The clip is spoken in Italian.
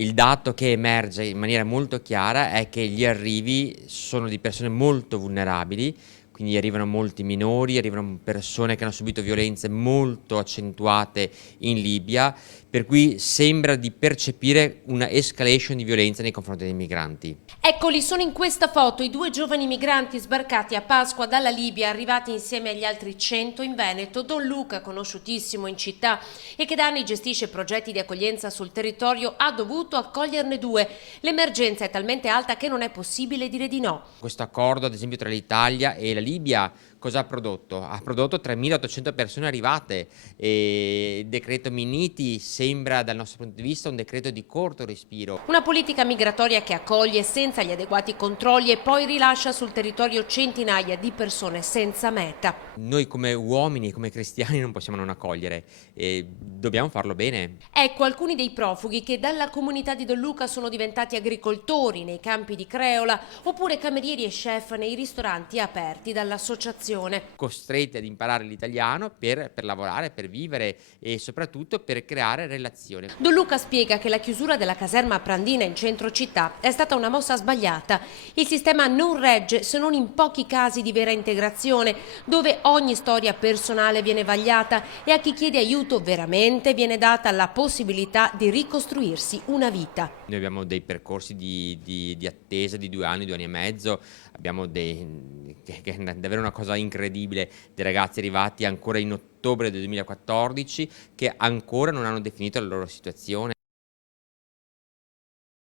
Il dato che emerge in maniera molto chiara è che gli arrivi sono di persone molto vulnerabili, quindi arrivano molti minori, arrivano persone che hanno subito violenze molto accentuate in Libia, per cui sembra di percepire una escalation di violenza nei confronti dei migranti. Eccoli, sono in questa foto i due giovani migranti sbarcati a Pasqua dalla Libia, arrivati insieme agli altri 100 in Veneto. Don Luca, conosciutissimo in città e che da anni gestisce progetti di accoglienza sul territorio, ha dovuto accoglierne due. L'emergenza è talmente alta che non è possibile dire di no. Questo accordo, ad esempio, tra l'Italia e la Libia cosa ha prodotto? Ha prodotto 3.800 persone arrivate e il decreto Minniti sembra, dal nostro punto di vista, un decreto di corto respiro. Una politica migratoria che accoglie senza gli adeguati controlli e poi rilascia sul territorio centinaia di persone senza meta. Noi come uomini, come cristiani non possiamo non accogliere e dobbiamo farlo bene. Ecco alcuni dei profughi che dalla comunità di Don Luca sono diventati agricoltori nei campi di Creola oppure camerieri e chef nei ristoranti aperti dall'associazione. Costretti ad imparare l'italiano per lavorare, per vivere e soprattutto per creare relazioni. Don Luca spiega che la chiusura della caserma Prandina in centro città è stata una mossa sbagliata. Il sistema non regge se non in pochi casi di vera integrazione, dove ogni storia personale viene vagliata e a chi chiede aiuto veramente viene data la possibilità di ricostruirsi una vita. Noi abbiamo dei percorsi di attesa di 2 anni e mezzo, abbiamo che è davvero una cosa incredibile, dei ragazzi arrivati ancora in ottobre del 2014 che ancora non hanno definito la loro situazione.